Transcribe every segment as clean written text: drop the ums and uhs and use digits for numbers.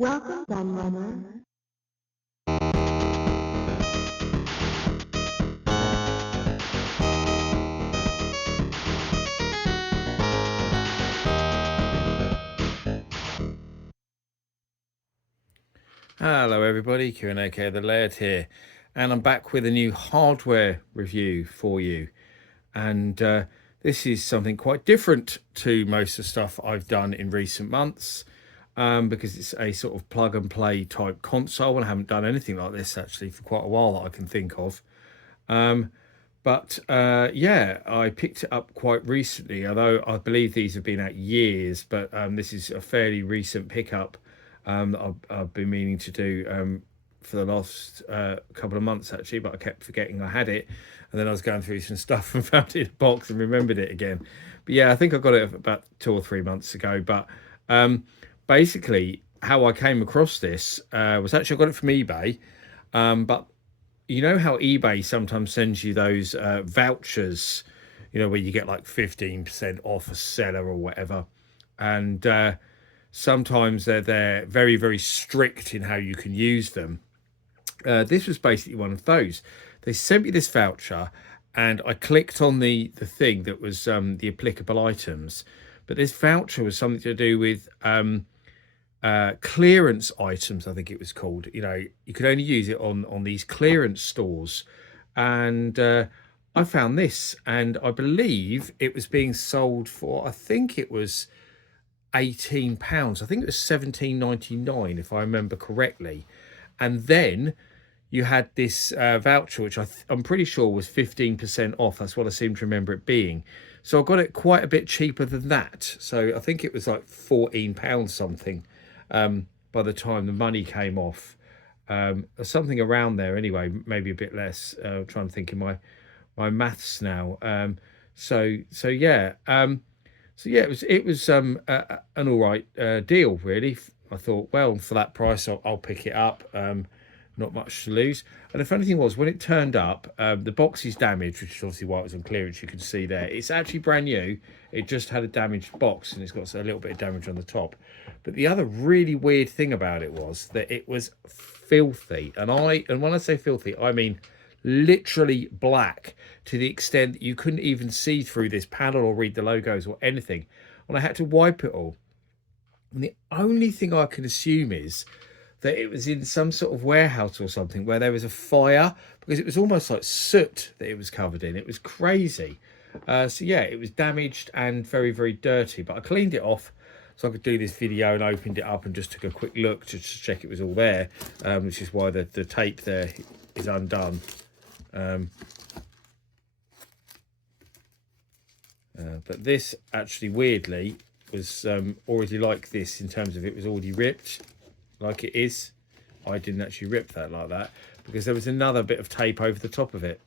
Welcome, Gunrunner. Hello everybody, Q&AK the Laird here, and I'm back with a new hardware review for you. And this is something quite different to most of the stuff I've done in recent months, because it's a sort of plug and play type console, and I haven't done anything like this actually for quite a while that I can think of. But yeah, I picked it up quite recently, although I believe these have been out years, but this is a fairly recent pickup that I've been meaning to do for the last couple of months actually, but I kept forgetting I had it, and then I was going through some stuff and found it in a box and remembered it again. But yeah, I think I got it about 2 or 3 months ago. But basically how I came across this was actually I got it from eBay, but you know how eBay sometimes sends you those vouchers, where you get like 15% off a seller or whatever, and sometimes they're very, very strict in how you can use them. This was basically one of those. They sent me this voucher, and I clicked on the thing that was the applicable items, but this voucher was something to do with clearance items, I think it was called. You could only use it on these clearance stores, and I found this, and I believe it was being sold for, I think it was £18. I think it was 17.99 if I remember correctly. And then you had this voucher, which I'm pretty sure was 15% off. That's what I seem to remember it being. So I got it quite a bit cheaper than that. So I think it was like £14 something by the time the money came off. Something around there anyway, maybe a bit less. Trying to think in my maths now. So yeah. So yeah, it was an all right deal, really. I thought, well, for that price, I'll pick it up. Not much to lose. And the funny thing was, when it turned up, the box is damaged, which is obviously why it was on clearance. You can see there, it's actually brand new. It just had a damaged box, and it's got a little bit of damage on the top. But the other really weird thing about it was that it was filthy, and when I say filthy, I mean literally black, to the extent that you couldn't even see through this panel or read the logos or anything. And I had to wipe it all. And the only thing I can assume is that it was in some sort of warehouse or something where there was a fire, because it was almost like soot that it was covered in. It was crazy. So yeah, it was damaged and very, very dirty, but I cleaned it off so I could do this video, and opened it up and just took a quick look to check it was all there, which is why the tape there is undone. But this actually weirdly was already like this, in terms of it was already ripped like it is. I didn't actually rip that like that, because there was another bit of tape over the top of it.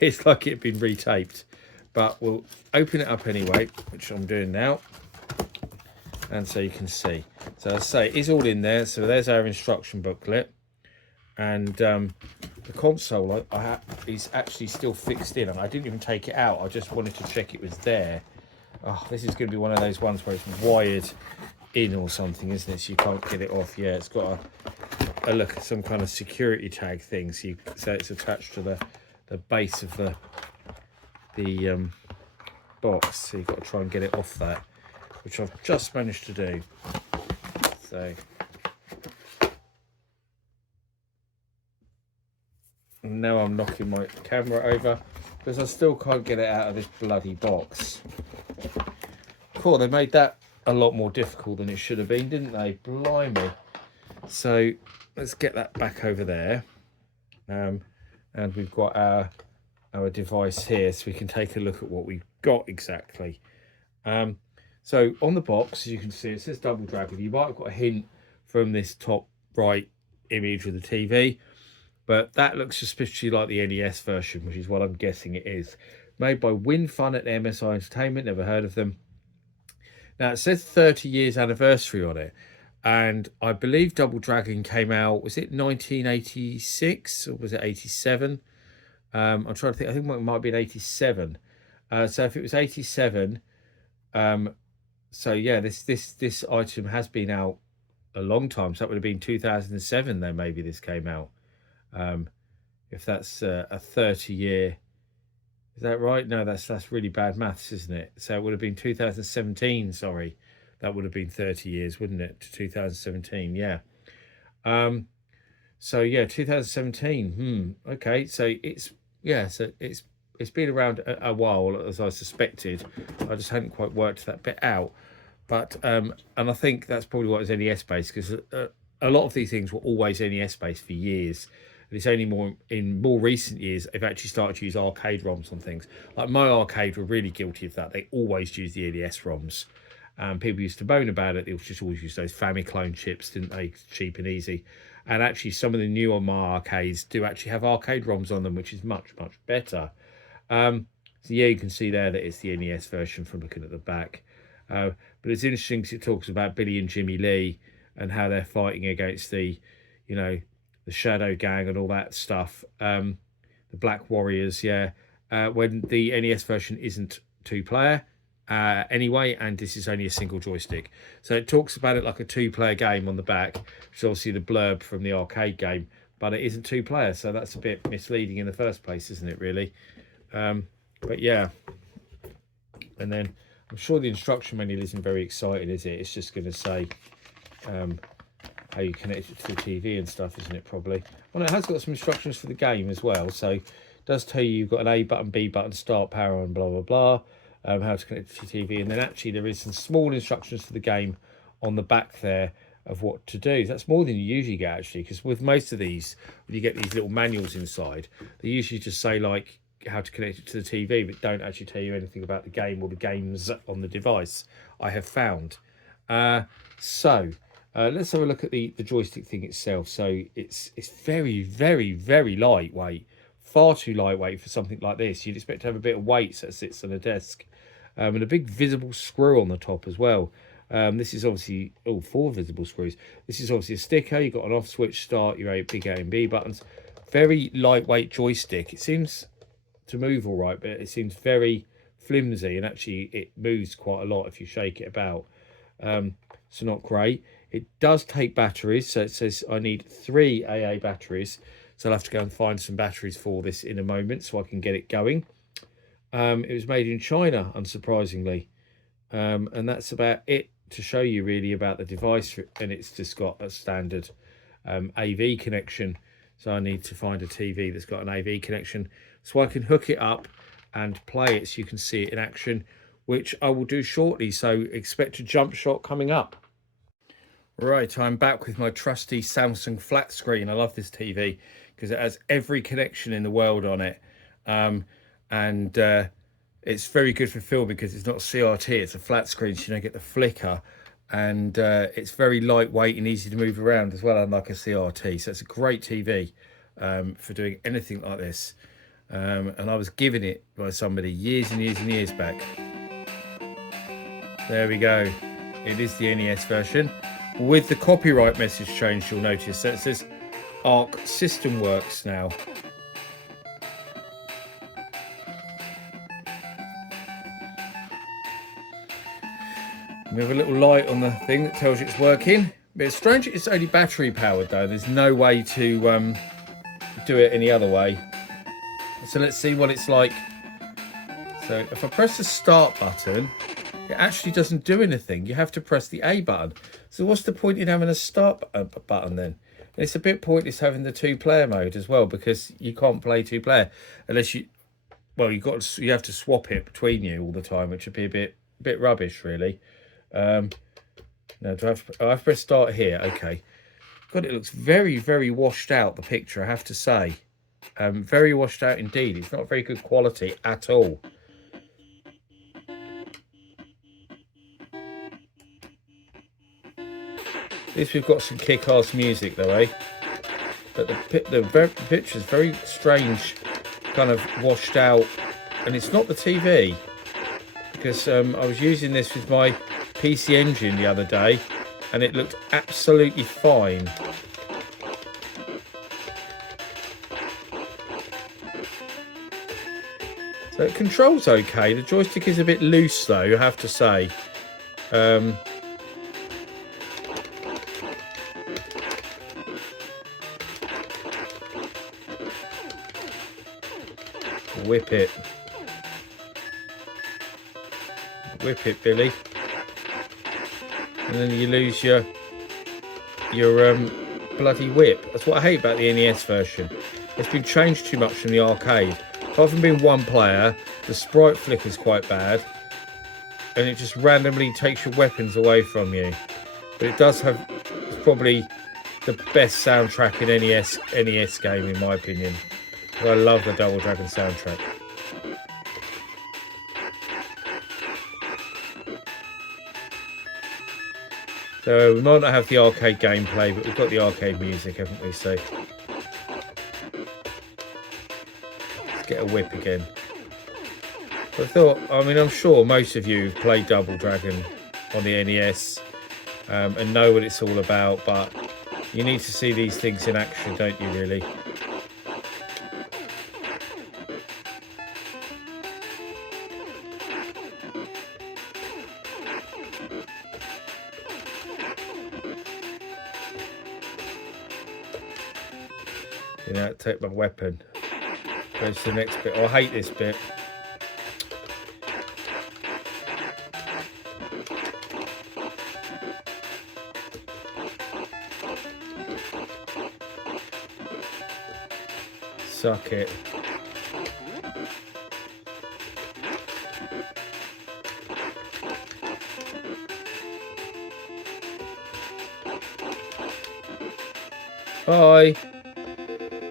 It's like it had been retaped. But we'll open it up anyway, which I'm doing now, and so you can see. So I say it's all in there. So there's our instruction booklet, and the console is actually still fixed in, and I didn't even take it out. I just wanted to check it was there. Oh, this is going to be one of those ones where it's wired in or something, isn't it? So you can't get it off. Yeah, it's got a look, some kind of security tag thing. So it's attached to the base of the box. So you've got to try and get it off that, which I've just managed to do. So now I'm knocking my camera over because I still can't get it out of this bloody box. Cool, they made that a lot more difficult than it should have been, didn't they? Blimey. So let's get that back over there. And we've got our device here, so we can take a look at what we've got exactly. So on the box, as you can see, it says Double Dragon. You might have got a hint from this top right image of the TV, but that looks suspiciously like the NES version, which is what I'm guessing it is. Made by WinFun and MSI Entertainment, never heard of them. Now, it says 30 years anniversary on it, and I believe Double Dragon came out, was it 1986 or was it 87? I'm trying to think. I think it might have been 87. So if it was 87, so yeah, this item has been out a long time. So that would have been 2007 then maybe this came out. If that's a 30-year, is that right? No, that's really bad maths, isn't it? So it would have been 2017, sorry. That would have been 30 years, wouldn't it? To 2017, yeah. So yeah, 2017. Okay, so it's it's been around a while, as I suspected. I just hadn't quite worked that bit out. But and I think that's probably what is NES based, because a lot of these things were always NES based for years. And it's only more recent years they've actually started to use arcade ROMs on things. Like my arcade were really guilty of that. They always used the NES ROMs. People used to moan about it. They just always used those Famiclone chips, didn't they? Cheap and easy. And actually, some of the new on my arcades do actually have arcade ROMs on them, which is much, much better. So yeah, you can see there that it's the NES version from looking at the back. But it's interesting because it talks about Billy and Jimmy Lee and how they're fighting against the, the Shadow Gang and all that stuff. The Black Warriors, yeah. When the NES version isn't two-player anyway, and this is only a single joystick. So it talks about it like a two-player game on the back, which is obviously the blurb from the arcade game, but it isn't two-player, so that's a bit misleading in the first place, isn't it, really? But yeah. And then I'm sure the instruction manual isn't very exciting, is it? It's just going to say how you connect it to the TV and stuff, isn't it, probably? Well, it has got some instructions for the game as well. So it does tell you you've got an A button, B button, start, power, and blah, blah, blah. How to connect it to your TV. And then actually there is some small instructions for the game on the back there of what to do. That's more than you usually get, actually, because with most of these, when you get these little manuals inside, they usually just say, like, how to connect it to the TV, but don't actually tell you anything about the game or the games on the device, I have found. So let's have a look at the joystick thing itself. So it's very, very, very lightweight, far too lightweight for something like this. You'd expect to have a bit of weight that sits on a desk, and a big visible screw on the top as well. This is obviously 4 visible screws. This is obviously a sticker. You've got an off switch, start, your big A and B buttons. Very lightweight joystick. It seems to move all right, but it seems very flimsy, and actually it moves quite a lot if you shake it about. So not great. It does take batteries, so it says I need 3 AA batteries, so I'll have to go and find some batteries for this in a moment so I can get it going. It was made in China, unsurprisingly, and that's about it to show you really about the device. And it's just got a standard AV connection, so I need to find a TV that's got an AV connection so I can hook it up and play it so you can see it in action, which I will do shortly. So expect a jump shot coming up. Right, I'm back with my trusty Samsung flat screen. I love this TV because it has every connection in the world on it. And it's very good for film because it's not CRT, it's a flat screen, so you don't get the flicker. And it's very lightweight and easy to move around as well, unlike a CRT. So it's a great TV for doing anything like this. And I was given it by somebody years and years and years back. There we go. It is the NES version. With the copyright message changed, you'll notice. So it says Arc System Works now. We have a little light on the thing that tells you it's working. But it's strange it's only battery powered though. There's no way to do it any other way. So let's see what it's like. So if I press the start button, it actually doesn't do anything. You have to press the A button. So what's the point in having a start button then? And it's a bit pointless having the 2-player mode as well, because you can't play 2-player unless you have to swap it between you all the time, which would be a bit rubbish really. Now do I have to press start here? Okay. God, it looks very, very washed out, the picture, I have to say. Very washed out indeed. It's not very good quality at all. At least we've got some kick-ass music though, eh? But the picture is very strange, kind of washed out, and it's not the TV, because I was using this with my PC Engine the other day, and it looked absolutely fine. So it controls okay. The joystick is a bit loose though, I have to say. Whip it. Whip it, Billy. And then you lose your bloody whip. That's what I hate about the NES version. It's been changed too much from the arcade. Apart from being one player, the sprite flicker's quite bad, and it just randomly takes your weapons away from you. But it does have, it's probably the best soundtrack in NES game in my opinion. I love the Double Dragon soundtrack. So we might not have the arcade gameplay, but we've got the arcade music, haven't we? So let's get a whip again. But I thought, I mean, I'm sure most of you played Double Dragon on the NES and know what it's all about, but you need to see these things in action, don't you, really? You know, take my weapon. Goes to the next bit. Oh, I hate this bit. Suck it. Bye.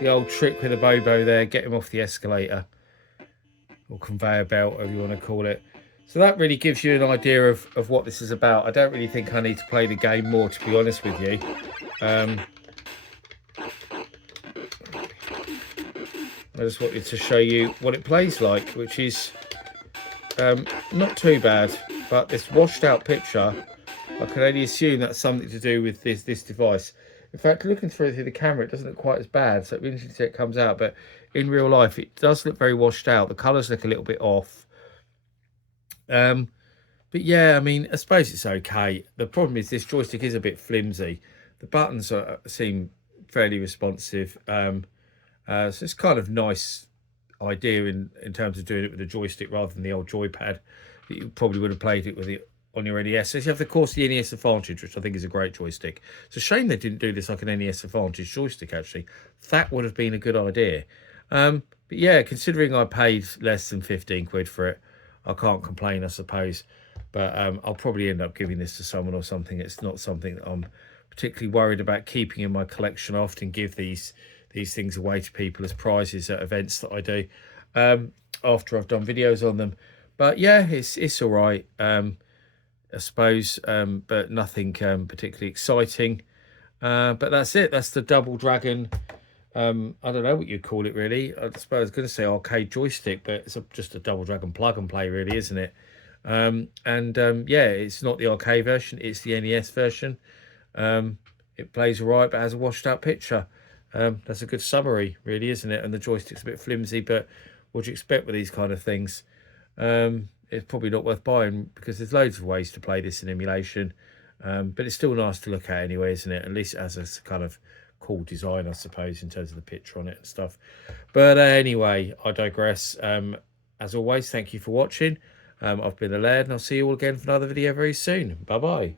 The old trick with a Bobo there, get him off the escalator or conveyor belt, whatever you want to call it. So that really gives you an idea of what this is about. I don't really think I need to play the game more, to be honest with you. I just wanted to show you what it plays like, which is not too bad, but this washed out picture, I can only assume that's something to do with this device. In fact, looking through the camera, it doesn't look quite as bad, so it'll be interesting to see it comes out. But in real life, it does look very washed out. The colours look a little bit off. But yeah, I mean, I suppose it's okay. The problem is this joystick is a bit flimsy. The buttons seem fairly responsive. So it's kind of nice idea in terms of doing it with a joystick rather than the old joypad that you probably would have played it with on your NES. So you have, of course, the NES Advantage, which I think is a great joystick. It's a shame they didn't do this like an NES Advantage joystick, actually. That would have been a good idea. But yeah, considering I paid less than 15 quid for it, I can't complain, I suppose. But I'll probably end up giving this to someone or something. It's not something that I'm particularly worried about keeping in my collection. I often give these things away to people as prizes at events that I do after I've done videos on them. But yeah, it's all right. I suppose, but nothing particularly exciting. But that's it. That's the Double Dragon. I don't know what you'd call it, really. I suppose I was going to say arcade joystick, but it's just a Double Dragon plug and play, really, isn't it? Yeah, it's not the arcade version. It's the NES version. It plays all right, but has a washed out picture. That's a good summary, really, isn't it? And the joystick's a bit flimsy, but what do you expect with these kind of things? It's probably not worth buying because there's loads of ways to play this in emulation, but it's still nice to look at anyway, isn't it? At least it has a kind of cool design, I suppose, in terms of the picture on it and stuff. But anyway, I digress. As always, thank you for watching. I've been the Laird, and I'll see you all again for another video very soon. Bye bye.